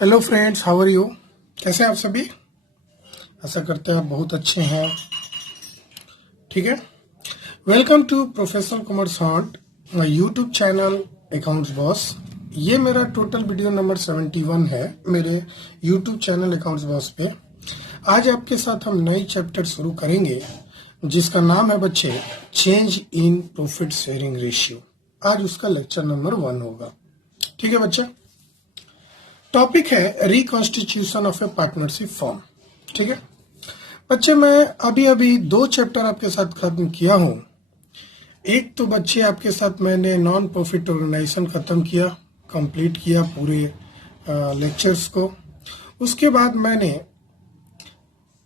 Hello friends, how are you. कैसे हैं आप सभी। आशा करते हैं आप बहुत अच्छे हैं। ठीक है, वेलकम टू प्रोफेसर कुमार सॉन्ट, my YouTube channel accounts boss. ये मेरा टोटल वीडियो नंबर 71 है मेरे यूट्यूब चैनल अकाउंट्स बॉस पे। आज आपके साथ हम नई चैप्टर शुरू करेंगे जिसका नाम है बच्चे change in profit sharing ratio. आज उसका लेक्चर नंबर 1 होगा। ठीक है बच्चे, टॉपिक है reconstitution of A partnership form. ठीक है बच्चे, मैं अभी अभी 2 चैप्टर आपके साथ खत्म किया हूं। एक तो बच्चे आपके साथ मैंने नॉन प्रॉफिट ऑर्गेनाइजेशन खत्म किया, कंप्लीट किया पूरे लेक्चर्स को। उसके बाद मैंने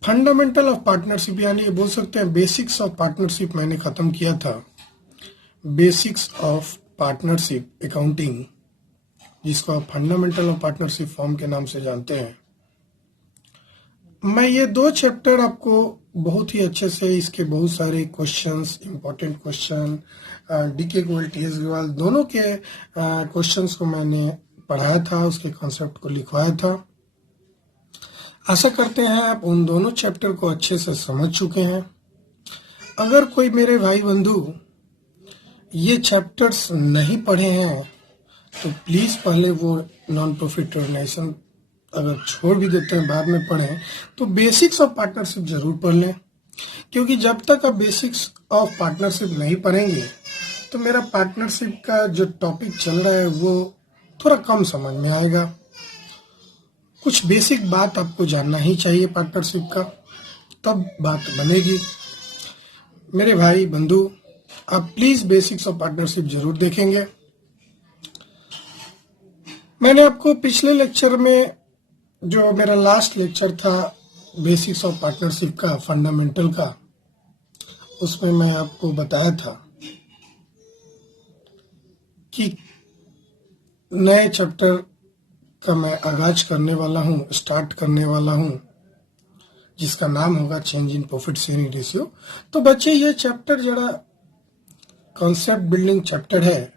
फंडामेंटल ऑफ पार्टनरशिप यानी ये बोल सकते हैं बेसिक्स ऑफ पार्टनरशिप मैंने खत्म किया था। बेसिक्स ऑफ पार्टनरशिप अकाउंटिंग, जिसको आप फंडामेंटल ऑफ पार्टनरशिप फॉर्म के नाम से जानते हैं। मैं ये 2 चैप्टर आपको बहुत ही अच्छे से, इसके बहुत सारे questions, important question, DK Goyal TS Goyal दोनों के क्वेश्चंस को मैंने पढ़ाया था, उसके कॉन्सेप्ट को लिखवाया था। आशा करते हैं आप उन दोनों चैप्टर को अच्छे से समझ चुके हैं। अगर कोई मेरे भाई बंधु ये चैप्टर्स नहीं पढ़े हैं तो प्लीज पहले वो नॉन प्रॉफिट ऑर्गेनाइजेशन अगर छोड़ भी देते हैं, बाद में पढ़ें तो बेसिक्स ऑफ पार्टनरशिप जरूर पढ़ लें। क्योंकि जब तक आप बेसिक्स ऑफ पार्टनरशिप नहीं पढ़ेंगे तो मेरा पार्टनरशिप का जो टॉपिक चल रहा है वो थोड़ा कम समझ में आएगा। कुछ बेसिक बात आपको जानना ही चाहिए पार्टनरशिप का, तब बात बनेगी। मेरे भाई बंधु, आप प्लीज बेसिक्स ऑफ पार्टनरशिप जरूर देखेंगे। मैंने आपको पिछले लेक्चर में, जो मेरा लास्ट लेक्चर था बेसिक्स ऑफ पार्टनरशिप का, फंडामेंटल का, उसमें मैं आपको बताया था कि नए चैप्टर का मैं आगाज करने वाला हूं, स्टार्ट करने वाला हूं, जिसका नाम होगा change in profit sharing ratio. तो बच्चे, ये चैप्टर जरा कॉन्सेप्ट बिल्डिंग चैप्टर है।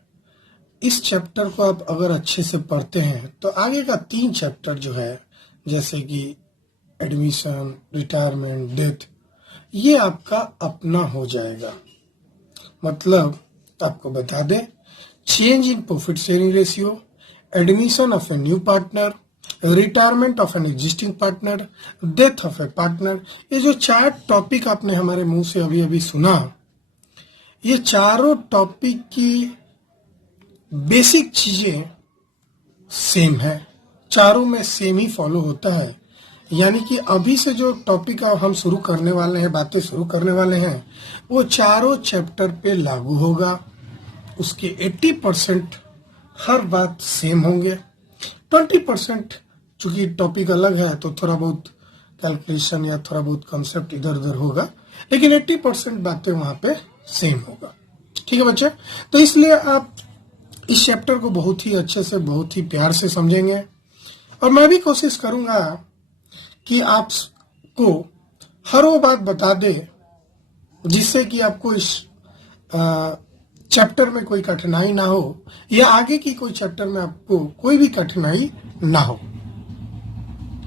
इस चैप्टर को आप अगर अच्छे से पढ़ते हैं तो आगे का 3 चैप्टर जो है, जैसे कि एडमिशन, रिटायरमेंट, डेथ, ये आपका अपना हो जाएगा। मतलब आपको बता दें, change in profit sharing ratio, admission of a new partner, retirement of an existing partner, death of A partner, ये जो 4 टॉपिक आपने हमारे मुंह से अभी अभी सुना, ये चारों टॉपिक की बेसिक चीजें सेम है। चारों में सेम ही फॉलो होता है। यानी कि अभी से जो टॉपिक हम शुरू करने वाले हैं, बातें शुरू करने वाले हैं, वो चारों चैप्टर पे लागू होगा। उसके 80% हर बात सेम होंगे। 20% चूंकि टॉपिक अलग है तो थोड़ा बहुत कैलकुलेशन या थोड़ा बहुत कॉन्सेप्ट इधर उधर होगा, लेकिन 80% बातें वहां पे सेम होगा। ठीक है बच्चे, तो इसलिए आप इस चैप्टर को बहुत ही अच्छे से, बहुत ही प्यार से समझेंगे। और मैं भी कोशिश करूंगा कि आपको हर वो बात बता दे जिससे कि आपको इस चैप्टर में कोई कठिनाई ना हो, या आगे की कोई चैप्टर में आपको कोई भी कठिनाई ना हो।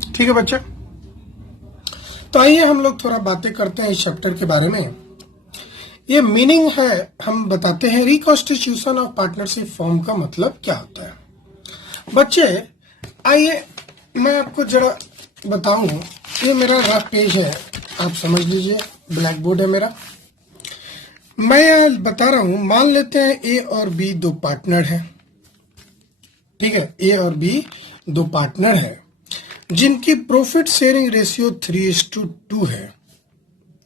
ठीक है बच्चे, तो आइए हम लोग थोड़ा बातें करते हैं इस चैप्टर के बारे में। ये मीनिंग है, हम बताते हैं रिकॉन्स्टिट्यूशन ऑफ पार्टनरशिप फॉर्म का मतलब क्या होता है। बच्चे आइए मैं आपको जरा बताऊं। ये मेरा रफ पेज है, आप समझ लीजिए, ब्लैक बोर्ड है मेरा। मैं बता रहा हूं, मान लेते हैं ए और बी 2 पार्टनर हैं। ठीक है, ए और बी 2 पार्टनर हैं जिनकी प्रॉफिट शेयरिंग रेशियो 3:2 है।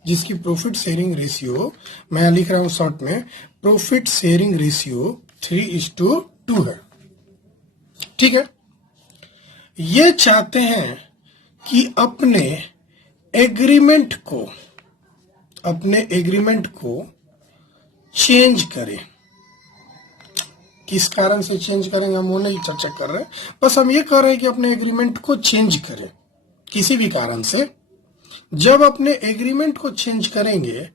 जिसकी प्रॉफिट शेयरिंग रेशियो, मैं लिख रहा हूं शॉर्ट में, प्रॉफिट शेयरिंग रेशियो 3:2 है। ठीक है, ये चाहते हैं कि अपने एग्रीमेंट को चेंज करें। किस कारण से चेंज करेंगे हम वो नहीं चर्चा कर रहे, बस हम ये कह रहे हैं कि अपने एग्रीमेंट को चेंज करें किसी भी कारण से। जब अपने एग्रीमेंट को चेंज करेंगे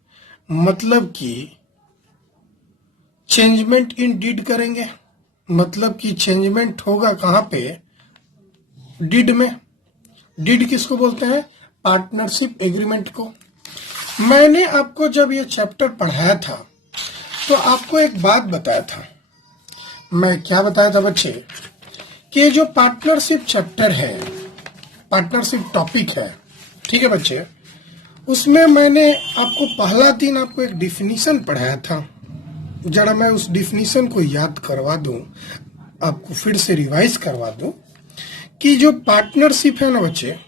मतलब कि चेंजमेंट इन डीड करेंगे। मतलब कि चेंजमेंट होगा कहां पे, डिड में, डिड किसको बोलते हैं? पार्टनरशिप एग्रीमेंट को। मैंने आपको जब ये चैप्टर पढ़ाया था तो आपको एक बात बताया था। मैं क्या बताया था बच्चे? कि जो पार्टनरशिप चैप्टर है, पार्टनरशिप टॉपिक है, ठीक है बच्चे, उसमें मैंने आपको पहला दिन आपको एक डिफिनीशन पढ़ाया था। जरा मैं उस डिफिनीशन को याद करवा दूं, आपको फिर से रिवाइज करवा दूं कि जो पार्टनरशिप है ना बच्चे,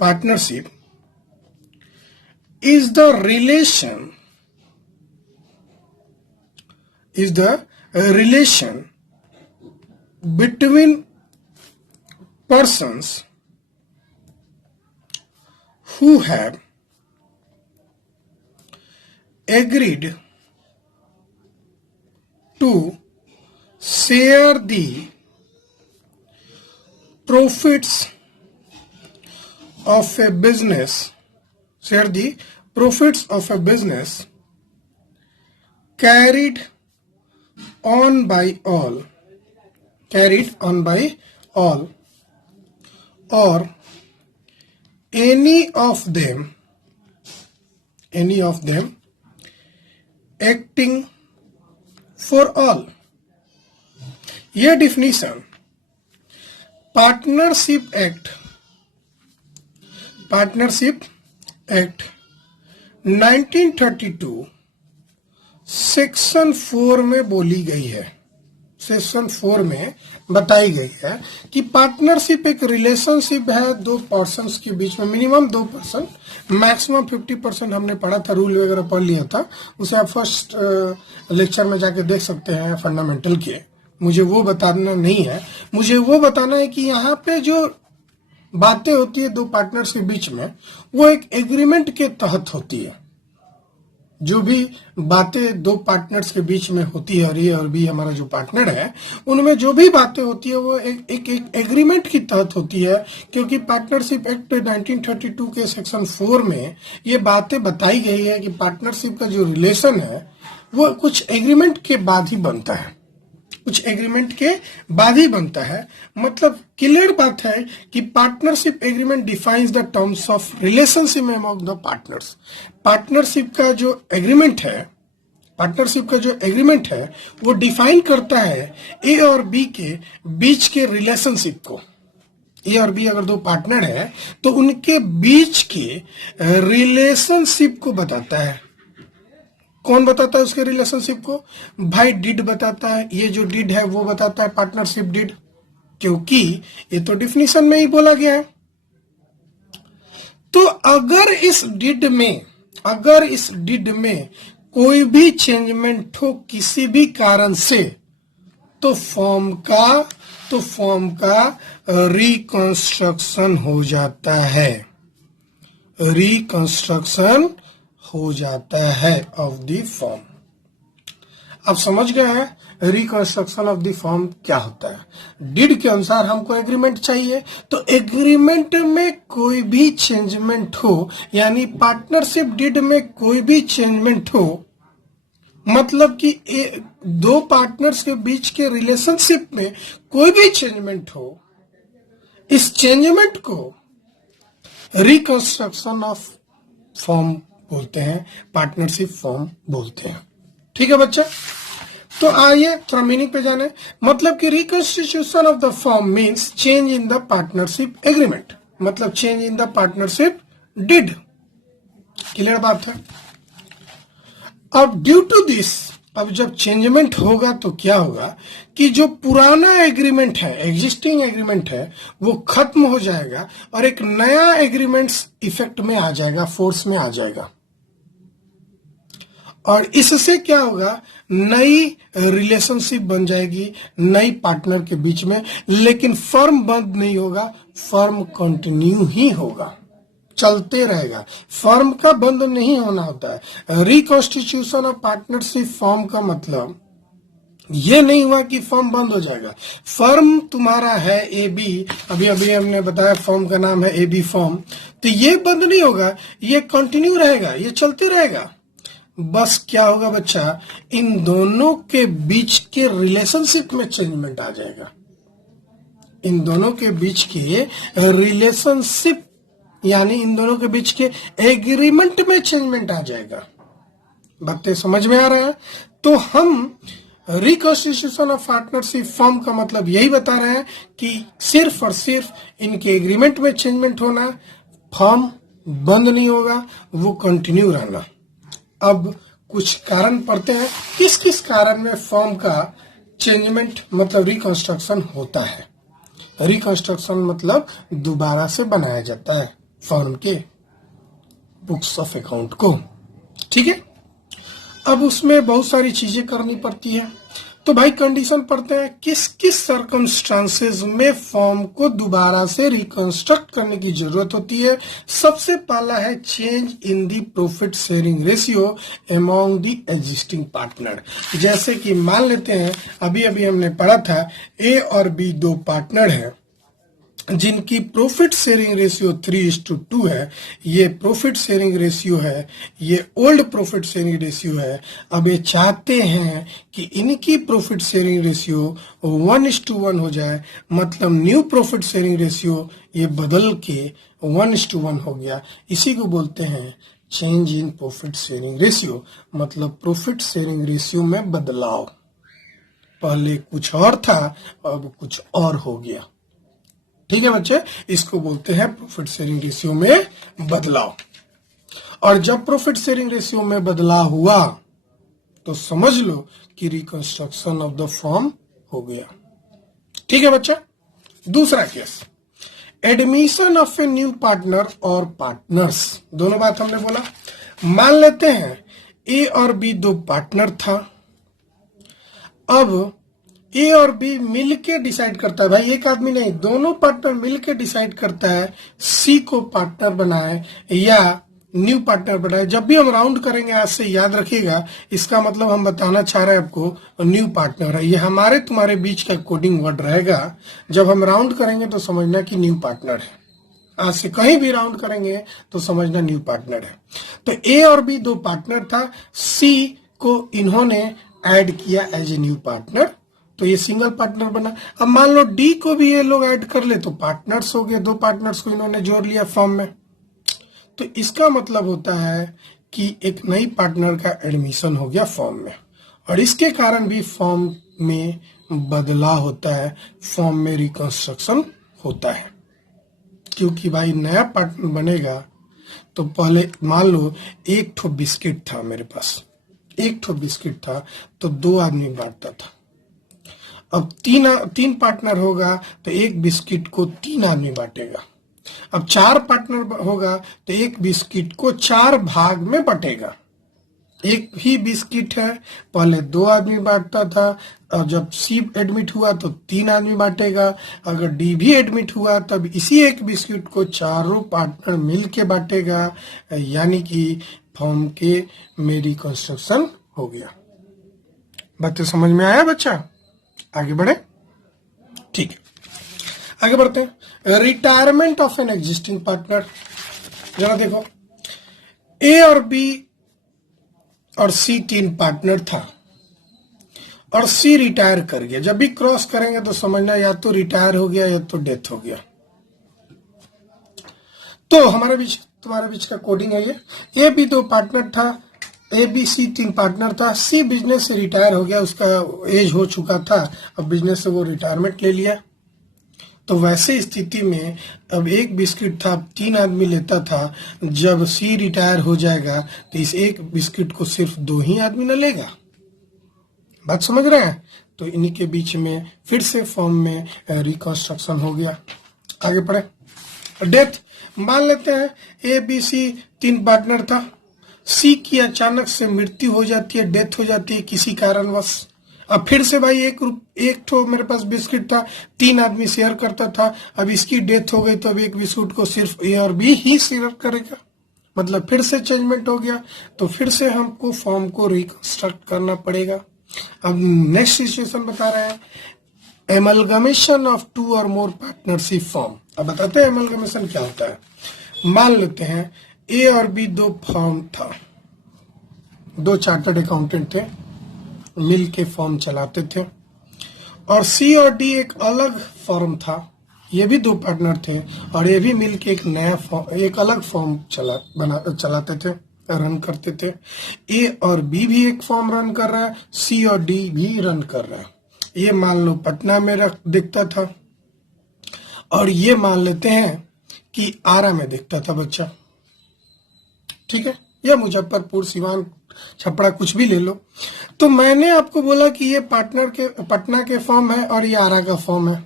partnership is the relation between persons who have agreed to share the profits of a business, carried on by all, or any of them acting for all। यह डिफिनीशन पार्टनरशिप एक्ट 1932 सेक्शन 4 में बोली गई है। Section 4 में बताई गई है कि पार्टनरशिप एक रिलेशनशिप है दो पर्सन्स के बीच में, मिनिमम 2 पर्सन, मैक्सिमम 50%। हमने पढ़ा था, रूल वगैरह पढ़ लिया था, उसे आप फर्स्ट लेक्चर में जाके देख सकते हैं फंडामेंटल के। मुझे वो बताना नहीं है, मुझे वो बताना है कि यहाँ पे जो बातें होती है दो पार्टनर्स के बीच में, वो एक एग्रीमेंट के तहत होती है। जो भी बातें दो पार्टनर्स के बीच में होती है, और ये और भी हमारा जो पार्टनर है, उनमें जो भी बातें होती है वो एक एग्रीमेंट की तहत होती है। क्योंकि पार्टनरशिप एक्ट 1932 के सेक्शन 4 में ये बातें बताई गई है कि पार्टनरशिप का जो रिलेशन है वो कुछ एग्रीमेंट के बाद ही बनता है, मतलब क्लियर बात है कि partnership agreement defines the terms of relationship among the partners. Partnership का जो एग्रीमेंट है वो डिफाइन करता है ए और बी के बीच के रिलेशनशिप को। ए और बी अगर दो पार्टनर है तो उनके बीच के रिलेशनशिप को बताता है। कौन बताता है उसके रिलेशनशिप को? भाई डिड बताता है। ये जो डिड है वो बताता है पार्टनरशिप डिड, क्योंकि ये तो डिफिनीशन में ही बोला गया है। तो अगर इस डिड में कोई भी चेंजमेंट हो किसी भी कारण से, तो फॉर्म का रिकंस्ट्रक्शन हो जाता है, ऑफ द फॉर्म। अब समझ गए हैं रिकंस्ट्रक्शन ऑफ द फॉर्म क्या होता है। डिड के अनुसार हमको एग्रीमेंट चाहिए, तो एग्रीमेंट में कोई भी चेंजमेंट हो, यानी पार्टनरशिप डिड में कोई भी चेंजमेंट हो, मतलब कि दो पार्टनर्स के बीच के रिलेशनशिप में कोई भी चेंजमेंट हो, इस चेंजमेंट को रिकंस्ट्रक्शन ऑफ फॉर्म बोलते हैं, पार्टनरशिप फॉर्म बोलते हैं। ठीक है बच्चा, तो आइए थोड़ा मीनिंग पे जाने। मतलब कि reconstitution of the firm means change in the partnership agreement, मतलब change in the partnership deed. Clear बात है। अब ड्यू टू दिस, अब जब चेंजमेंट होगा तो क्या होगा कि जो पुराना एग्रीमेंट है, एग्जिस्टिंग एग्रीमेंट है, वो खत्म हो जाएगा और एक नया एग्रीमेंट इफेक्ट में आ जाएगा, फोर्स में आ जाएगा। और इससे क्या होगा, नई रिलेशनशिप बन जाएगी नई पार्टनर के बीच में। लेकिन फर्म बंद नहीं होगा, फर्म कंटिन्यू ही होगा, चलते रहेगा। फर्म का बंद नहीं होना होता है। रिकॉन्स्टिट्यूशन ऑफ पार्टनरशिप फॉर्म का मतलब ये नहीं हुआ कि फर्म बंद हो जाएगा। फर्म तुम्हारा है ए बी, अभी हमने बताया फर्म का नाम है ए बी फर्म, तो ये बंद नहीं होगा, ये कंटिन्यू रहेगा, ये चलते रहेगा। बस क्या होगा बच्चा, इन दोनों के बीच के रिलेशनशिप में चेंजमेंट आ जाएगा। इन दोनों के बीच के रिलेशनशिप यानी इन दोनों के बीच के एग्रीमेंट में चेंजमेंट आ जाएगा। बातें समझ में आ रहा है? तो हम रिकॉन्स्टिट्यूशन ऑफ पार्टनरशिप फॉर्म का मतलब यही बता रहे हैं कि सिर्फ और सिर्फ इनके एग्रीमेंट में चेंजमेंट होना, फॉर्म बंद नहीं होगा, वो कंटिन्यू रहना। अब कुछ कारण पढ़ते हैं, किस किस कारण में फॉर्म का चेंजमेंट मतलब रिकंस्ट्रक्शन होता है। रिकंस्ट्रक्शन मतलब दोबारा से बनाया जाता है फॉर्म के बुक्स ऑफ अकाउंट को, ठीक है। अब उसमें बहुत सारी चीजें करनी पड़ती है। तो भाई कंडीशन पढ़ते हैं, किस किस सर्कमस्टांसेस में फॉर्म को दोबारा से रिकंस्ट्रक्ट करने की जरूरत होती है। सबसे पहला है change in the profit sharing ratio among the existing partner. जैसे कि मान लेते हैं अभी अभी हमने पढ़ा था ए और बी दो पार्टनर हैं जिनकी प्रॉफिट शेयरिंग रेशियो 3:2 है। ये प्रॉफिट शेयरिंग रेशियो है, ये ओल्ड प्रॉफिट शेयरिंग रेशियो है। अब ये चाहते हैं कि इनकी प्रॉफिट शेयरिंग रेशियो 1:1 हो जाए, मतलब न्यू प्रॉफिट शेयरिंग रेशियो ये बदल के 1:1 हो गया। इसी को बोलते हैं change in profit sharing ratio, मतलब प्रॉफिट शेयरिंग रेशियो में बदलाव। पहले कुछ और था, अब कुछ और हो गया, ठीक है बच्चे। इसको बोलते हैं प्रॉफिट शेयरिंग रेशियो में बदलाव। और जब प्रॉफिट शेयरिंग रेशियो में बदलाव हुआ तो समझ लो कि रिकंस्ट्रक्शन ऑफ द फॉर्म हो गया, ठीक है बच्चा। दूसरा case, admission of a new partner और पार्टनर्स। दोनों बात हमने बोला। मान लेते हैं ए और बी दो पार्टनर था। अब ए और बी मिलके डिसाइड करता है, भाई एक आदमी नहीं, दोनों पार्टनर मिलके डिसाइड करता है सी को पार्टनर बनाए या न्यू पार्टनर बनाए। जब भी हम राउंड करेंगे आज से याद रखिएगा, इसका मतलब हम बताना चाह रहे हैं आपको न्यू पार्टनर है। ये हमारे तुम्हारे बीच का कोडिंग वर्ड रहेगा। जब हम राउंड करेंगे तो समझना कि न्यू पार्टनर है। आज से कहीं भी राउंड करेंगे तो समझना न्यू पार्टनर है। तो ए और बी दो पार्टनर था, सी को इन्होंने ऐड किया एज ए न्यू पार्टनर, तो ये सिंगल पार्टनर बना। अब मान लो डी को भी ये लोग ऐड कर ले तो पार्टनर्स हो गए, दो पार्टनर्स को इन्होंने जोड़ लिया फॉर्म में। तो इसका मतलब होता है कि एक नई पार्टनर का एडमिशन हो गया फॉर्म में, और इसके कारण भी फॉर्म में बदलाव होता है, फॉर्म में रिकंस्ट्रक्शन होता है। क्योंकि भाई नया पार्टनर बनेगा तो पहले मान लो एक ठो बिस्किट था मेरे पास, एक ठो बिस्किट था तो दो आदमी बांटता था। अब तीन पार्टनर होगा तो एक बिस्किट को तीन आदमी बांटेगा। अब चार पार्टनर होगा तो एक बिस्किट को चार भाग में बटेगा। एक ही बिस्किट है, पहले दो आदमी बांटता था, और जब सी एडमिट हुआ तो तीन आदमी बांटेगा। अगर डी भी एडमिट हुआ तब इसी एक बिस्किट को चारों पार्टनर मिल के बांटेगा, यानी कि फॉर्म के में रिकंस्ट्रक्शन हो गया। बातें समझ में आया बच्चा? आगे बढ़े, ठीक है, आगे बढ़ते हैं। Retirement of an existing partner. जरा देखो, ए और बी और सी तीन पार्टनर था और सी रिटायर कर गया। जब भी क्रॉस करेंगे तो समझना या तो रिटायर हो गया या तो डेथ हो गया। तो हमारे बीच तुम्हारे बीच का कोडिंग है ये। ए बी दो पार्टनर था, ए बी सी तीन पार्टनर था, सी बिजनेस से रिटायर हो गया, उसका एज हो चुका था, अब बिजनेस से वो रिटायरमेंट ले लिया। तो वैसे स्थिति में अब एक बिस्किट था, तीन आदमी लेता था, जब सी रिटायर हो जाएगा तो इस एक बिस्किट को सिर्फ दो ही आदमी न लेगा। बात समझ रहे हैं? तो इन्हीं के बीच में फिर से फॉर्म में रिकंस्ट्रक्शन हो गया। आगे पढ़े। डेथ, मान लेते हैं ए बी सी तीन पार्टनर था, सी की अचानक से मृत्यु हो जाती है, डेथ हो जाती है किसी कारणवश। अब फिर से भाई एक ठो मेरे पास बिस्किट था, तीन आदमी शेयर करता था, अब इसकी डेथ हो गई तो अब एक बिस्कुट को सिर्फ ए और बी ही शेयर करेगा, मतलब फिर से चेंजमेंट हो गया। तो फिर से हमको फॉर्म को रिकंस्ट्रक्ट करना पड़ेगा। अब नेक्स्ट सिचुएशन बता रहे हैं, एमलगमेशन ऑफ टू और मोर पार्टनरशिप फॉर्म। अब बताते हैं एमलगमेशन क्या होता है। मान लेते हैं ए और बी दो फॉर्म था, दो चार्टर्ड अकाउंटेंट थे, मिल के फॉर्म चलाते थे, और सी और डी एक अलग फॉर्म था, ये भी 2 पार्टनर थे और ये भी मिलके एक नया फॉर्म, एक अलग फॉर्म चलाते थे, रन करते थे। ए और बी भी एक फॉर्म रन कर रहा है, सी और डी भी रन कर रहा है। ये मान लो पटना में दिखता था और ये मान लेते हैं कि आरा में दिखता था बच्चा, ठीक है, या मुजफ्फरपुर, सिवान, छपरा, कुछ भी ले लो। तो मैंने आपको बोला कि ये पटना के फॉर्म है और ये आरा का फॉर्म है,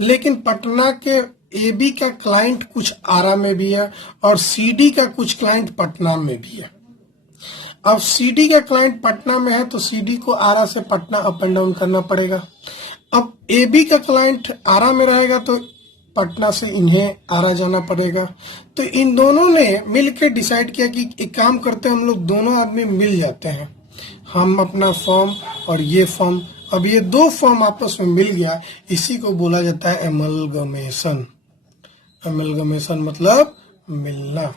लेकिन पटना के एबी का क्लाइंट कुछ आरा में भी है और सीडी का कुछ क्लाइंट पटना में भी है। अब सीडी का क्लाइंट पटना में है तो सीडी को आरा से पटना अप एंड डाउन करना पड़ेगा। अब एबी का क्लाइंट आरा में रहेगा तो पटना से इन्हें आरा जाना पड़ेगा। तो इन दोनों ने मिलकर डिसाइड किया कि एक काम करते हैं, हम लोग दोनों आदमी मिल जाते हैं, हम अपना फॉर्म और ये फॉर्म, अब ये 2 फॉर्म आपस में मिल गया, इसी को बोला जाता है एमलगमेशन। एमलगमेशन मतलब मिलना,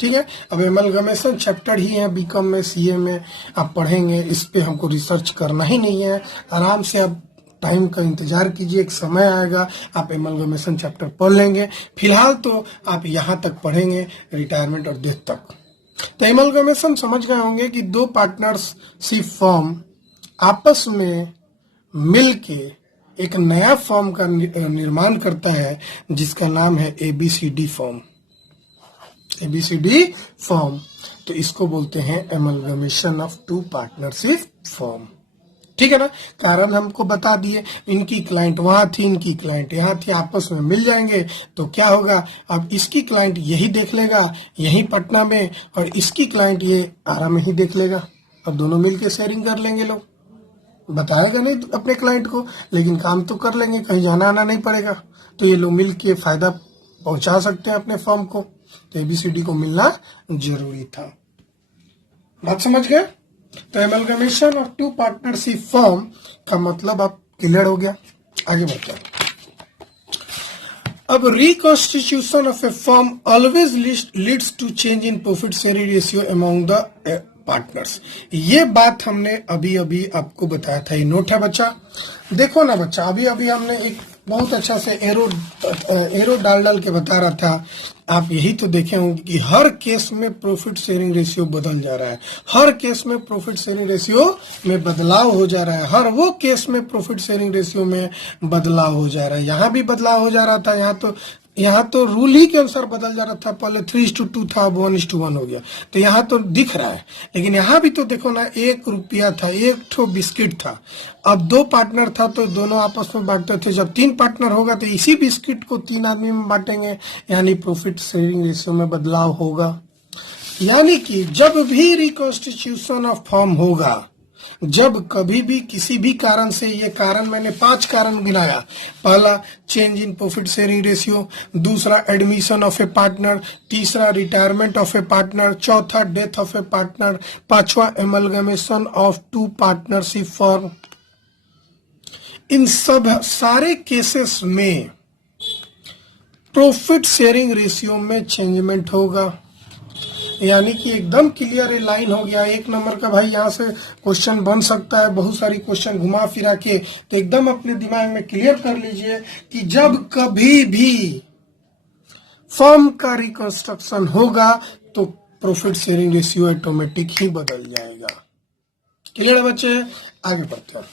ठीक है। अब एमलगमेशन चैप्टर ही है बीकॉम में, सीए में आप पढ़ेंगे, इस पे हमको रिसर्च करना ही नहीं है। आराम से आप टाइम का इंतजार कीजिए, एक समय आएगा आप एमलगमेशन चैप्टर पढ़ लेंगे। फिलहाल तो आप यहाँ तक पढ़ेंगे रिटायरमेंट और डेथ तक। तो एमलगमेशन समझ गए होंगे कि 2 पार्टनरशिप फॉर्म आपस में मिलके एक नया फॉर्म का निर्माण करता है जिसका नाम है एबीसीडी फॉर्म। एबीसीडी फॉर्म, तो इसको बोलते हैं एमलगमेशन ऑफ 2 पार्टनरशिप फॉर्म, ठीक है ना। कारण हमको बता दिए, इनकी क्लाइंट वहां थी, इनकी क्लाइंट यहाँ थी, आपस में मिल जाएंगे तो क्या होगा, अब इसकी क्लाइंट यही देख लेगा यही पटना में और इसकी क्लाइंट ये आरा में ही देख लेगा। अब दोनों मिलके शेयरिंग कर लेंगे, लोग बताएगा नहीं अपने क्लाइंट को, लेकिन काम तो कर लेंगे, कहीं जाना आना नहीं पड़ेगा। तो ये लोग मिलके फायदा पहुंचा सकते हैं अपने फर्म को। तो एबीसीडी को मिलना जरूरी था, बात समझ गए। तो एमलगमेशन ऑफ 2 पार्टनरशिप फर्म का मतलब अब क्लियर हो गया। आगे बढ़ते हैं। अब reconstitution of a firm always leads to change in profit sharing ratio among the partners. ये बात हमने अभी अभी आपको बताया था, ये नोट है बच्चा। देखो ना बच्चा, अभी अभी हमने एक बहुत अच्छा से एरो डाल के बता रहा था। आप यही तो देखे होंगे कि हर केस में प्रॉफिट शेयरिंग रेशियो बदल जा रहा है, हर केस में प्रॉफिट शेयरिंग रेशियो में बदलाव हो जा रहा है, हर वो केस में प्रॉफिट शेयरिंग रेशियो में बदलाव हो जा रहा है। यहाँ भी बदलाव हो जा रहा था, यहाँ तो रूल ही के अनुसार बदल जा रहा था। पहले 3:2 था, अब 1:1 हो गया। तो यहाँ तो दिख रहा है, लेकिन यहाँ भी तो देखो ना, 1 रुपया था, 1 ठो बिस्किट था। अब 2 पार्टनर था तो दोनों आपस में बांटते थे। जब 3 पार्टनर होगा तो इसी बिस्किट को 3 आदमी में बांटेंगे, यानी प्रॉफिट शेयरिंग रेशियो में बदलाव होगा। यानी कि जब भी रिकॉन्स्टिट्यूशन ऑफ फर्म होगा, जब कभी भी किसी भी कारण से, ये कारण मैंने 5 कारण गिनाया। पहला change in profit sharing ratio, दूसरा एडमिशन ऑफ ए पार्टनर, तीसरा रिटायरमेंट ऑफ ए पार्टनर, चौथा डेथ ऑफ ए पार्टनर, पांचवा एमलगमेशन ऑफ 2 पार्टनरशिप फर्म। इन सब सारे केसेस में प्रॉफिट शेयरिंग रेशियो में चेंजमेंट होगा। यानी कि एकदम क्लियर लाइन हो गया। 1 नंबर का भाई यहाँ से क्वेश्चन बन सकता है, बहुत सारी क्वेश्चन घुमा फिरा के, तो एकदम अपने दिमाग में क्लियर कर लीजिए कि जब कभी भी फर्म का रिकंस्ट्रक्शन होगा तो प्रॉफिट शेयरिंग रेशियो ऑटोमेटिक ही बदल जाएगा। क्लियर है बच्चे, आगे बढ़ते हैं।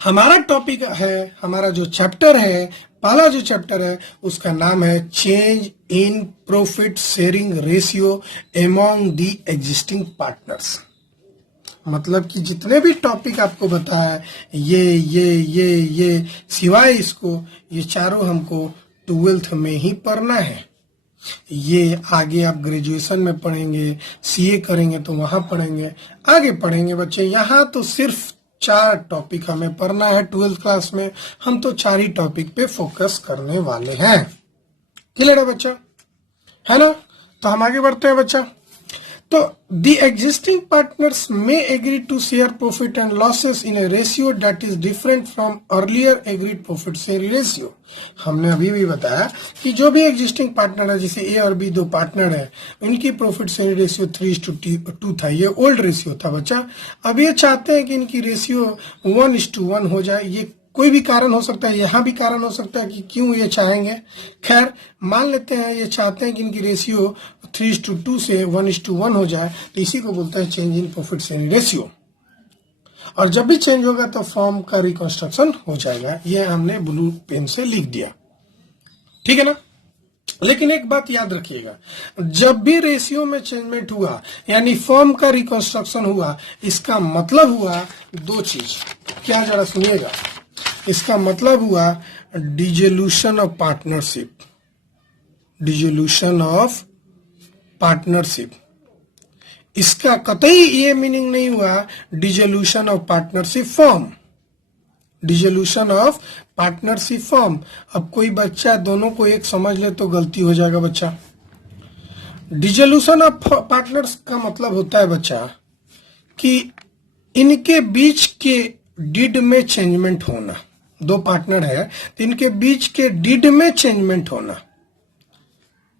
हमारा टॉपिक है, हमारा जो चैप्टर है, पहला जो चैप्टर है उसका नाम है change in profit sharing ratio among the existing partners. मतलब कि जितने भी टॉपिक आपको बताया, ये सिवाय इसको, ये चारों हमको 12th में ही पढ़ना है। ये आगे आप ग्रेजुएशन में पढ़ेंगे, सीए करेंगे तो वहां पढ़ेंगे, आगे पढ़ेंगे बच्चे। यहाँ तो सिर्फ 4 टॉपिक हमें पढ़ना है 12th क्लास में। हम तो 4 ही टॉपिक पे फोकस करने वाले हैं। क्लियर है बच्चा, है ना। तो हम आगे बढ़ते हैं बच्चा। तो the existing partners may agree to share profit and losses in a ratio that is different from earlier agreed profit sharing ratio. हमने अभी भी बताया कि जो भी एग्जिस्टिंग पार्टनर है, जैसे ए और बी 2 पार्टनर है, उनकी प्रॉफिट शेयरिंग रेशियो 3:2 था, ये ओल्ड रेशियो था बच्चा। अब ये चाहते हैं कि इनकी रेशियो 1:1 हो जाए। ये कोई भी कारण हो सकता है, यहाँ भी कारण हो सकता है कि क्यों ये चाहेंगे। खैर मान लेते हैं ये चाहते हैं कि इनकी रेशियो 3:2 से 1:1 हो जाए, तो इसी को बोलते हैं change in profit sharing ratio. और जब भी चेंज होगा तो फॉर्म का रिकंस्ट्रक्शन हो जाएगा। ये हमने ब्लू पेन से लिख दिया, ठीक है ना। लेकिन एक बात याद रखिएगा, जब भी रेशियो में चेंजमेंट हुआ यानी फॉर्म का रिकंस्ट्रक्शन हुआ, इसका मतलब हुआ दो चीज। क्या, जरा सुनिएगा। इसका मतलब हुआ dissolution of partnership, dissolution of partnership. इसका कतई ये मीनिंग नहीं हुआ dissolution of partnership form, dissolution of partnership form. अब कोई बच्चा दोनों को एक समझ ले तो गलती हो जाएगा बच्चा। डिसोल्यूशन ऑफ पार्टनर्स का मतलब होता है बच्चा कि इनके बीच के डिड में चेंजमेंट होना। दो पार्टनर है तो इनके बीच के डिड में चेंजमेंट होना,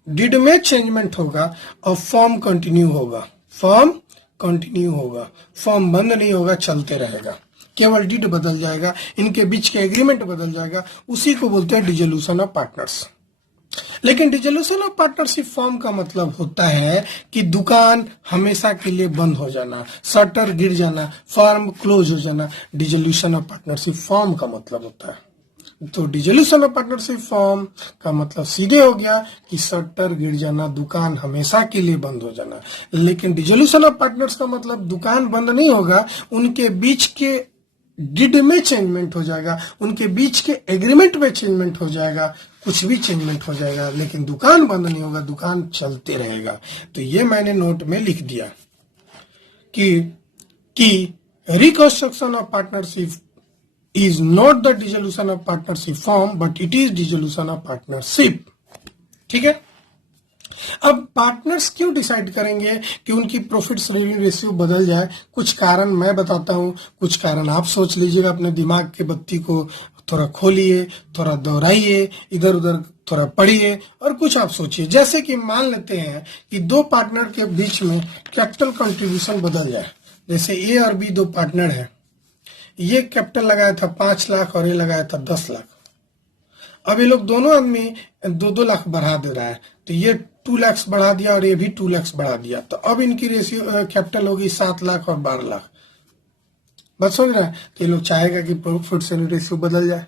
डिड में चेंजमेंट होगा और फॉर्म कंटिन्यू होगा, फॉर्म कंटिन्यू होगा, फॉर्म बंद नहीं होगा, चलते रहेगा, केवल डिड बदल जाएगा, इनके बीच के एग्रीमेंट बदल जाएगा। उसी को बोलते हैं डिसोल्यूशन ऑफ पार्टनर्स। लेकिन डिसोल्यूशन ऑफ पार्टनरशिप फॉर्म का मतलब होता है कि दुकान हमेशा के लिए बंद हो जाना, शटर गिर जाना, फर्म क्लोज हो जाना, डिसोल्यूशन ऑफ पार्टनरशिप फॉर्म का मतलब होता है। तो डिसोल्यूशन ऑफ पार्टनरशिप फॉर्म का मतलब सीधे हो गया कि शटर गिर जाना, दुकान हमेशा के लिए बंद हो जाना। लेकिन डिसोल्यूशन ऑफ पार्टनर्स का मतलब दुकान बंद नहीं होगा, उनके बीच के डिड में चेंजमेंट हो जाएगा, उनके बीच के एग्रीमेंट में चेंजमेंट हो जाएगा, कुछ भी चेंजमेंट हो जाएगा, लेकिन दुकान बंद नहीं होगा, दुकान चलते रहेगा। तो ये मैंने नोट में लिख दिया कि reconstruction of partnership is not the dissolution of partnership form but it is dissolution of partnership। ठीक है। अब पार्टनर्स क्यों डिसाइड करेंगे कि उनकी प्रॉफिट शेयरिंग रेशियो बदल जाए? कुछ कारण मैं बताता हूं, कुछ कारण आप सोच लीजिएगा। अपने दिमाग के बत्ती को थोड़ा खोलिए, थोड़ा दोहराइए, इधर उधर थोड़ा पढ़िए और कुछ आप सोचिए। जैसे कि मान लेते हैं कि दो पार्टनर के बीच में कैपिटल कंट्रीब्यूशन बदल जाए। जैसे ए और बी दो पार्टनर है, ये कैपिटल लगाया था 5 लाख और ये लगाया था 10 लाख। अब ये लोग दोनों आदमी 2-2 लाख बढ़ा दे रहा है, तो ये 2 लाख बढ़ा दिया और ये भी 2 लाख बढ़ा दिया, तो अब इनकी रेशियो कैपिटल होगी 7 लाख और 12 लाख। बात समझ रहा है? तो ये लोग चाहेगा कि प्रॉफिट शेयरिंग रेशियो बदल जाए।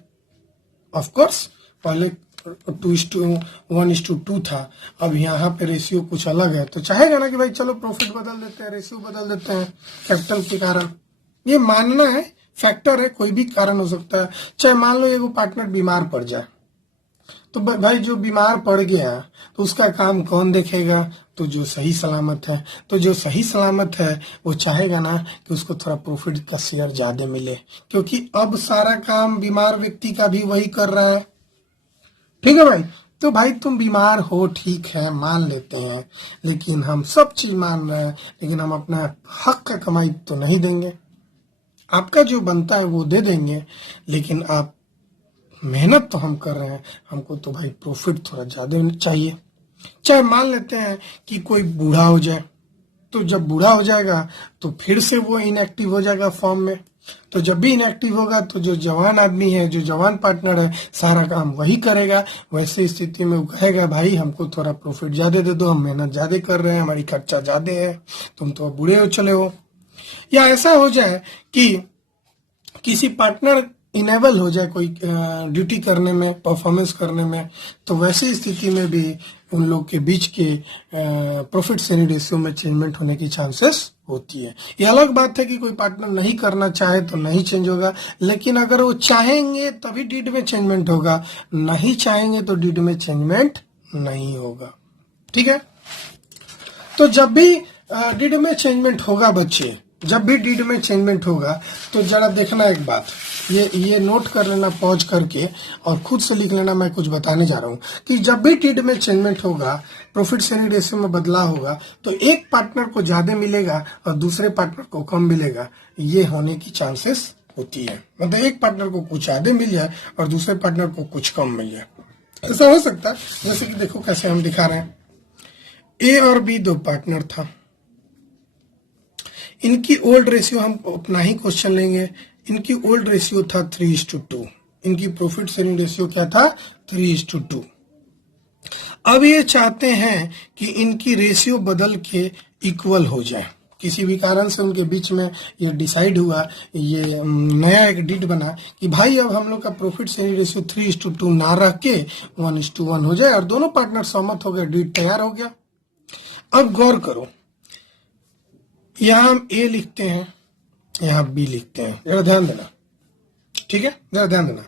ऑफ कोर्स पहले 2:1:2 था, अब यहाँ पे रेशियो कुछ अलग है, तो चाहेगा ना कि भाई चलो प्रॉफिट बदल देते हैं, रेशियो बदल देते हैं कैपिटल के कारण। ये मानना है, फैक्टर है, कोई भी कारण हो सकता है। चाहे मान लो एगो पार्टनर बीमार पड़ जाए, तो भाई जो बीमार पड़ गया तो उसका काम कौन देखेगा? तो जो सही सलामत है। तो जो सही सलामत है वो चाहेगा ना कि उसको थोड़ा प्रॉफिट का शेयर ज्यादा मिले, क्योंकि अब सारा काम बीमार व्यक्ति का भी वही कर रहा है। ठीक है भाई? तो भाई तुम बीमार हो, ठीक है, मान लेते हैं, लेकिन हम सब चीज मान रहे हैं, लेकिन हम अपना हक का कमाई तो नहीं देंगे। आपका जो बनता है वो दे देंगे, लेकिन आप मेहनत तो हम कर रहे हैं, हमको तो भाई प्रॉफिट थोड़ा ज्यादा चाहिए। चाहे मान लेते हैं कि कोई बूढ़ा हो जाए, तो जब बूढ़ा हो जाएगा तो फिर से वो इनएक्टिव हो जाएगा फॉर्म में। तो जब भी इनएक्टिव होगा तो जो जवान आदमी है, जो जवान पार्टनर है, सारा काम वही करेगा। वैसे स्थिति में वो कहेगा भाई हमको थोड़ा प्रॉफिट ज्यादा दे दो, हम मेहनत ज्यादा कर रहे हैं, हमारी खर्चा ज्यादा है, तुम तो बूढ़े हो चले हो। या ऐसा हो जाए कि किसी पार्टनर इनेबल हो जाए कोई ड्यूटी करने में, परफॉर्मेंस करने में, तो वैसी स्थिति में भी उन लोग के बीच के प्रॉफिट शेयरिंग रेशियो में चेंजमेंट होने की चांसेस होती है। ये अलग बात है कि कोई पार्टनर नहीं करना चाहे तो नहीं चेंज होगा, लेकिन अगर वो चाहेंगे तभी डीड में चेंजमेंट होगा, नहीं चाहेंगे तो डीड में चेंजमेंट नहीं होगा। ठीक है? तो जब भी डीड में चेंजमेंट होगा बच्चे, जब भी डीड में चेंजमेंट होगा तो जरा देखना एक बात, ये नोट कर लेना पॉज करके और खुद से लिख लेना। मैं कुछ बताने जा रहा हूँ कि जब भी डीड में चेंजमेंट होगा, प्रॉफिट शेयरिंग रेशियो में बदलाव होगा, तो एक पार्टनर को ज्यादा मिलेगा और दूसरे पार्टनर को कम मिलेगा। ये होने की चांसेस होती है, मतलब एक पार्टनर को कुछ ज्यादा मिल जाए और दूसरे पार्टनर को कुछ कम मिल जाए। ऐसा हो सकता है, जैसे कि देखो कैसे हम दिखा रहे हैं। ए और बी दो पार्टनर था, इनकी ओल्ड रेशियो हम अपना ही क्वेश्चन लेंगे, इनकी ओल्ड रेशियो था 3:2, इनकी प्रॉफिट शेयरिंग रेशियो क्या था 3:2। अब ये चाहते हैं कि इनकी रेशियो बदल के इक्वल हो जाए, किसी भी कारण से उनके बीच में ये डिसाइड हुआ, ये नया एक डीड बना कि भाई अब हम लोग का प्रॉफिट शेयरिंग रेशियो 3:2 ना रख के 1:1 हो जाए, और दोनों पार्टनर सहमत हो गए, डीड तैयार हो गया। अब गौर करो, यहां हम ए लिखते हैं, यहां बी लिखते हैं, जरा ध्यान देना, ठीक है, जरा ध्यान देना।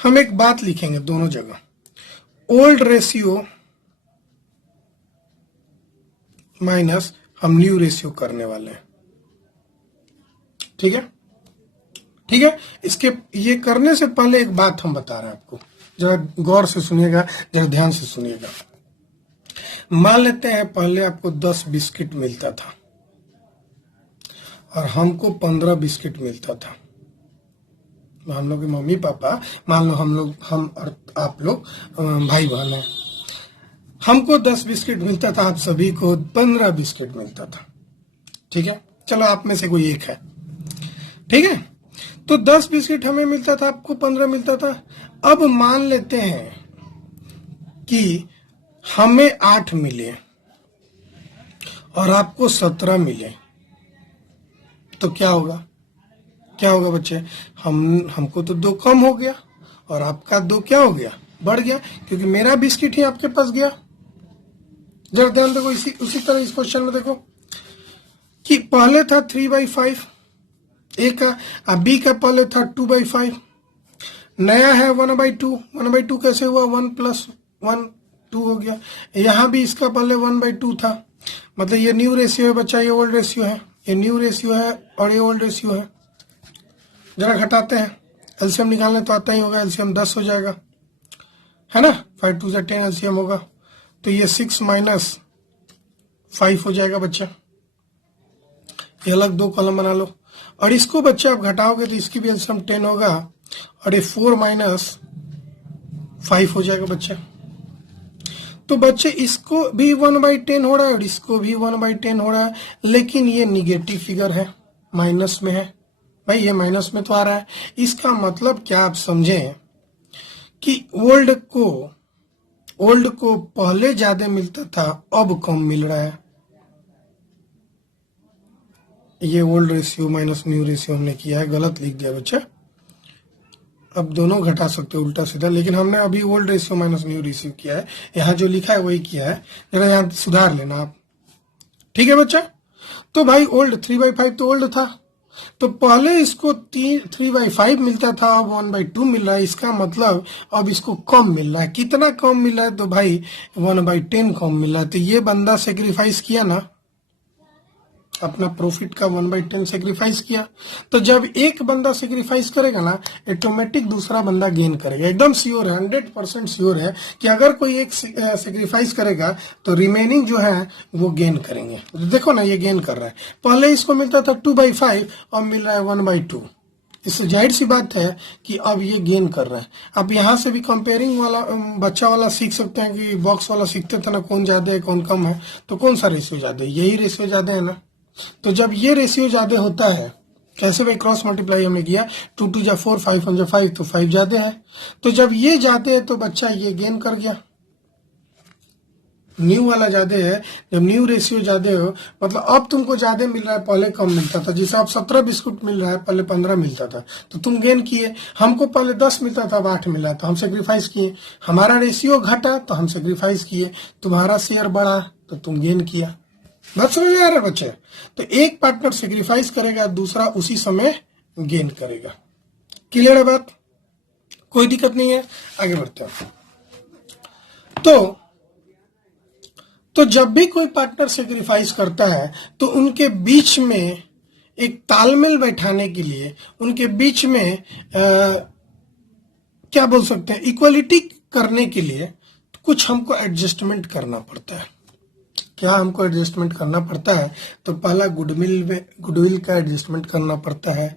हम एक बात लिखेंगे दोनों जगह, ओल्ड रेशियो माइनस हम न्यू रेशियो करने वाले हैं, ठीक है, ठीक है। इसके ये करने से पहले एक बात हम बता रहे हैं आपको, जरा गौर से सुनिएगा, जरा ध्यान से सुनिएगा। मान लेते हैं पहले आपको 10 बिस्किट मिलता था और हमको 15 बिस्किट मिलता था। हम लोग के मम्मी पापा, मान लो हम और आप लोग भाई बहन हैं, हमको 10 बिस्किट मिलता था, आप सभी को 15 बिस्किट मिलता था, ठीक है। चलो आप में से कोई एक है, ठीक है। तो 10 बिस्किट हमें मिलता था, आपको 15 मिलता था। अब मान लेते हैं कि हमें 8 मिले और आपको 17 मिले, तो क्या होगा, क्या होगा बच्चे, हमको तो 2 कम हो गया और आपका 2 क्या हो गया, बढ़ गया, क्योंकि मेरा बिस्किट ही आपके पास गया। जरा ध्यान देखो, उसी तरह इस क्वेश्चन में देखो कि पहले था 3/5 ए का, अब बी का पहले था 2/5, नया है 1/2। 1/2 कैसे हुआ, 1 + 1 2 हो गया। यहां भी इसका पहले 1/2 था, मतलब ये न्यू रेशियो है बच्चा, ये ओल्ड रेशियो है, ये न्यू रेशियो है और ये ओल्ड रेशियो है। जरा घटाते हैं, एलसीएम निकालने तो आता ही होगा, एलसीएम 10 हो जाएगा, है ना, 5 2 10 एलसीएम होगा, तो ये 6 - 5 हो जाएगा बच्चा। ये अलग 2 कॉलम बना लो, और इसको बच्चा आप घटाओगे तो इसकी भी एलसीएम 10 होगा, और ये 4 - 5 हो जाएगा बच्चा। तो बच्चे इसको भी 1/10 हो रहा है और इसको भी 1/10 हो रहा है, लेकिन ये निगेटिव फिगर है, माइनस में है भाई, ये माइनस में तो आ रहा है। इसका मतलब क्या आप समझें कि ओल्ड को पहले ज्यादा मिलता था, अब कम मिल रहा है। ये old ratio minus new ratio हमने किया है, गलत लिख दिया बच्चा, अब दोनों घटा सकते हो उल्टा सीधा, लेकिन हमने अभी old ratio minus new ratio किया है, यहाँ जो लिखा है वही किया है, जरा यहाँ सुधार लेना आप, ठीक है बच्चा। तो भाई ओल्ड 3/5 तो ओल्ड था, तो पहले इसको 3/5 मिलता था, अब 1/2 मिल रहा है, इसका मतलब अब इसको कम मिल रहा है। कितना कम मिल रहा है, तो भाई 1/10 कम मिल रहा है। तो ये बंदा सेक्रीफाइस किया ना, अपना प्रॉफिट का 1/10 सेक्रीफाइस किया। तो जब एक बंदा सेक्रीफाइस करेगा ना, ऑटोमेटिक दूसरा बंदा गेन करेगा, एकदम श्योर है, 100% श्योर है कि अगर कोई एक सेक्रीफाइस करेगा तो रिमेनिंग जो है वो गेन करेंगे। देखो ना, ये गेन कर रहा है, पहले इसको मिलता था 2/5 और मिल रहा है 1/2, इससे जाहिर सी बात है कि अब ये गेन कर रहा है। अब यहाँ से भी कंपेयरिंग वाला बच्चा वाला सीख सकते हैं कि बॉक्स वाला सीखते थे ना, कौन ज्यादा है कौन कम है, तो कौन सा रेशियो ज्यादा है, यही रेशियो ज्यादा है ना। तो जब ये रेशियो ज्यादा होता है, कैसे भाई, क्रॉस मल्टीप्लाई हमने किया, 2 2 = 4 5 1 = 5, तो 5 ज्यादा है। तो जब ये ज्यादा है तो बच्चा ये गेन कर गया, न्यू वाला ज्यादा है। जब न्यू रेशियो ज्यादा हो, मतलब अब तुमको ज्यादा मिल रहा है, पहले कम मिलता था। जैसे अब 17 बिस्कुट मिल रहा है, पहले 15 मिलता था, तो तुम गेन किए। हमको पहले 10 मिलता था, अब 8 मिला, तो हम सेक्रीफाइस किए। हमारा रेशियो घटा तो हम सेक्रीफाइस किए। तुम्हारा शेयर बढ़ा तो तुम गेन किया। बात समझ में आ रहा है बच्चे। तो एक पार्टनर सेक्रीफाइस करेगा, दूसरा उसी समय गेन करेगा। क्लियर है बात, कोई दिक्कत नहीं है, आगे बढ़ते हैं। तो जब भी कोई पार्टनर सेक्रीफाइस करता है तो उनके बीच में एक तालमेल बैठाने के लिए, उनके बीच में क्या बोल सकते हैं, इक्वलिटी करने के लिए कुछ हमको एडजस्टमेंट करना पड़ता है। क्या हमको एडजस्टमेंट करना पड़ता है, तो पहला गुडविल का एडजस्टमेंट करना पड़ता है।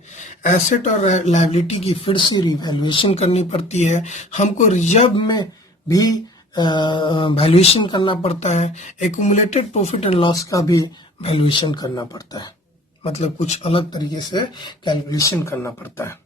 एसेट और लायबिलिटी की फिर से रिवैल्यूएशन करनी पड़ती है। हमको रिजर्व में भी वैल्यूएशन करना पड़ता है। एक्यूमुलेटेड प्रॉफिट एंड लॉस का भी वैल्यूएशन करना पड़ता है। मतलब कुछ अलग तरीके से कैलकुलेशन करना पड़ता है।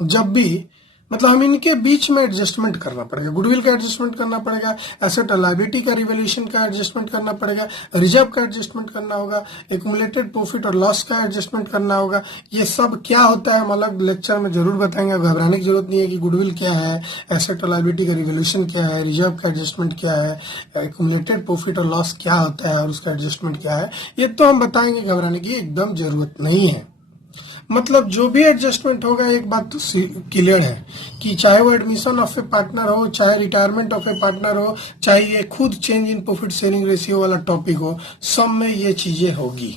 जब भी मतलब हम इनके बीच में एडजस्टमेंट करना पड़ेगा, गुडविल का एडजस्टमेंट करना पड़ेगा, एसेट लायबिलिटी का रिवैल्यूएशन का एडजस्टमेंट करना पड़ेगा, रिजर्व का एडजस्टमेंट करना होगा, एक्यूमुलेटेड प्रॉफिट और लॉस का एडजस्टमेंट करना होगा। ये सब क्या होता है हम अलग लेक्चर में जरूर बताएंगे, घबराने की जरूरत नहीं है कि गुडविल क्या है, एसेट लायबिलिटी का रिवैल्यूएशन क्या है, रिजर्व का एडजस्टमेंट क्या है, एक्यूमुलेटेड प्रॉफिट और लॉस क्या होता है और उसका एडजस्टमेंट क्या है, ये तो हम बताएंगे, घबराने की एकदम जरूरत नहीं है। मतलब जो भी एडजस्टमेंट होगा, एक बात तो क्लियर है कि चाहे वो एडमिशन ऑफ ए पार्टनर हो, चाहे रिटायरमेंट ऑफ ए पार्टनर हो, चाहे ये खुद change in profit sharing ratio वाला टॉपिक हो, सब में ये चीजें होगी,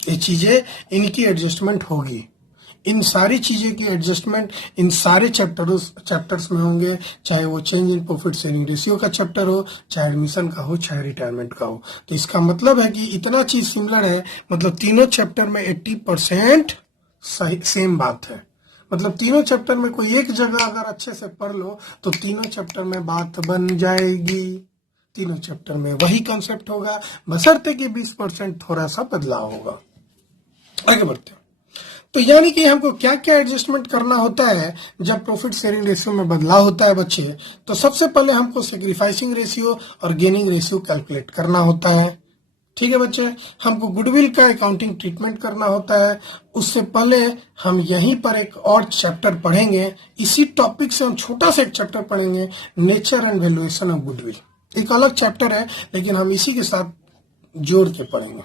ये चीजें इनकी एडजस्टमेंट होगी। इन सारी चीजें की एडजस्टमेंट इन सारे चैप्टर्स में होंगे, चाहे वो change in profit sharing ratio का चैप्टर हो, चाहे एडमिशन का हो, चाहे रिटायरमेंट का हो। तो इसका मतलब है कि इतना चीज सिमिलर है, मतलब तीनों चैप्टर में 80% सेम बात है। मतलब तीनों चैप्टर में कोई एक जगह अगर अच्छे से पढ़ लो तो तीनों चैप्टर में बात बन जाएगी, तीनों चैप्टर में वही कॉन्सेप्ट होगा, बशर्ते कि 20% थोड़ा सा बदलाव होगा। आगे बढ़ते हैं। तो यानी कि हमको क्या क्या एडजस्टमेंट करना होता है जब प्रॉफिट शेयरिंग रेशियो में बदलाव होता है बच्चे। तो सबसे पहले हमको सेक्रीफाइसिंग रेशियो और गेनिंग रेशियो कैलकुलेट करना होता है। ठीक है बच्चे, हमको गुडविल का अकाउंटिंग ट्रीटमेंट करना होता है। उससे पहले हम यहीं पर एक और चैप्टर पढ़ेंगे, इसी टॉपिक से हम छोटा सा एक चैप्टर पढ़ेंगे, nature and valuation of goodwill. एक अलग चैप्टर है लेकिन हम इसी के साथ जोड़ के पढ़ेंगे।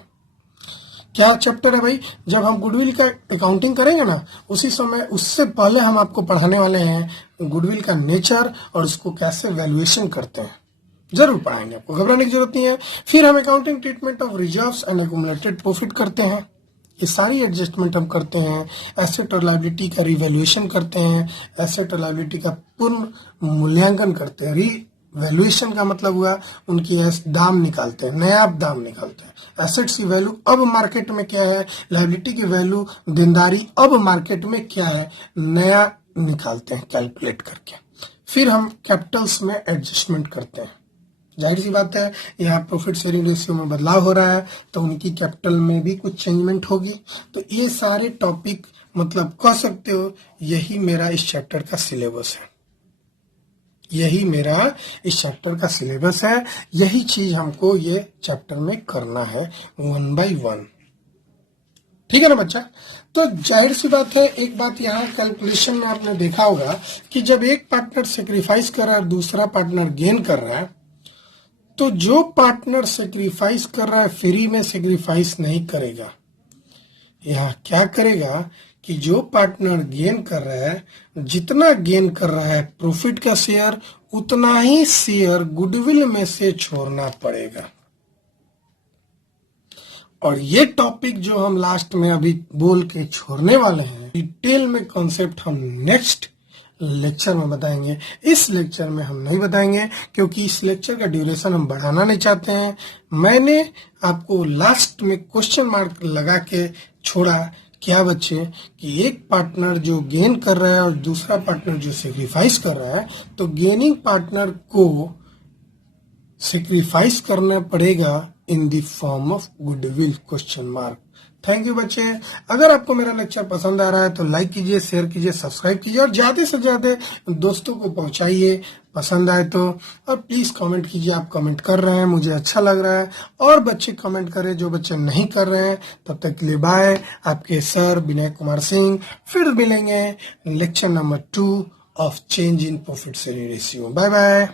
क्या चैप्टर है भाई? जब हम गुडविल का अकाउंटिंग करेंगे ना, उसी समय उससे पहले हम आपको पढ़ाने वाले हैं गुडविल का नेचर और उसको कैसे वैल्यूएशन करते हैं, जरूर पढ़ाएंगे, आपको घबराने की जरूरत नहीं है। फिर हम accounting treatment of reserves and accumulated profit करते हैं, ये सारी एडजस्टमेंट हम करते हैं। एसेट और लायबिलिटी का रिवैल्यूएशन करते हैं, एसेट और लायबिलिटी का पूर्ण मूल्यांकन करते हैं। रिवैल्यूएशन का मतलब हुआ उनकी दाम निकालते हैं, नया दाम निकालते हैं। एसेट्स की वैल्यू अब मार्केट में क्या है, लायबिलिटी की वैल्यू देनदारी अब मार्केट में क्या है, नया निकालते हैं कैलकुलेट करके। फिर हम कैपिटल्स में एडजस्टमेंट करते हैं। जाहिर सी बात है, यहाँ प्रॉफिट शेयरिंग रेशियो में बदलाव हो रहा है तो उनकी कैपिटल में भी कुछ चेंजमेंट होगी। तो ये सारे टॉपिक मतलब कह सकते हो यही मेरा इस चैप्टर का सिलेबस है, यही मेरा इस चैप्टर का सिलेबस है, यही चीज हमको ये चैप्टर में करना है 1 by 1। ठीक है ना बच्चा? तो जाहिर सी बात है, एक बात यहाँ कैलकुलेशन में आपने देखा होगा कि जब एक पार्टनर सेक्रीफाइस कर रहा है और दूसरा पार्टनर गेन कर रहा है, तो जो पार्टनर सेक्रीफाइस कर रहा है फ्री में सेक्रीफाइस नहीं करेगा। यहाँ क्या करेगा कि जो पार्टनर गेन कर रहा है, जितना गेन कर रहा है प्रॉफिट का शेयर, उतना ही शेयर गुडविल में से छोड़ना पड़ेगा। और ये टॉपिक जो हम लास्ट में अभी बोल के छोड़ने वाले हैं, डिटेल में कॉन्सेप्ट हम नेक्स्ट लेक्चर में बताएंगे। इस लेक्चर में हम नहीं बताएंगे क्योंकि इस लेक्चर का ड्यूरेशन हम बढ़ाना नहीं चाहते हैं। मैंने आपको लास्ट में क्वेश्चन मार्क लगा के छोड़ा, क्या बच्चे, कि एक पार्टनर जो गेन कर रहा है और दूसरा पार्टनर जो सेक्रीफाइस कर रहा है, तो गेनिंग पार्टनर को सेक्रीफाइस करना पड़ेगा in the form of goodwill question mark. Thank you बच्चे। अगर आपको मेरा लेक्चर पसंद आ रहा है तो लाइक कीजिए, शेयर कीजिए, सब्सक्राइब कीजिए और ज्यादा से ज्यादा दोस्तों को पहुंचाइए पसंद आए तो। और प्लीज कमेंट कीजिए, आप कमेंट कर रहे हैं मुझे अच्छा लग रहा है, और बच्चे कमेंट करें, जो बच्चे नहीं कर रहे हैं। तब तक के लिए बाय, आपके सर विनय कुमार सिंह। फिर मिलेंगे lecture number 2 of change in profit sharing ratio. Bye bye.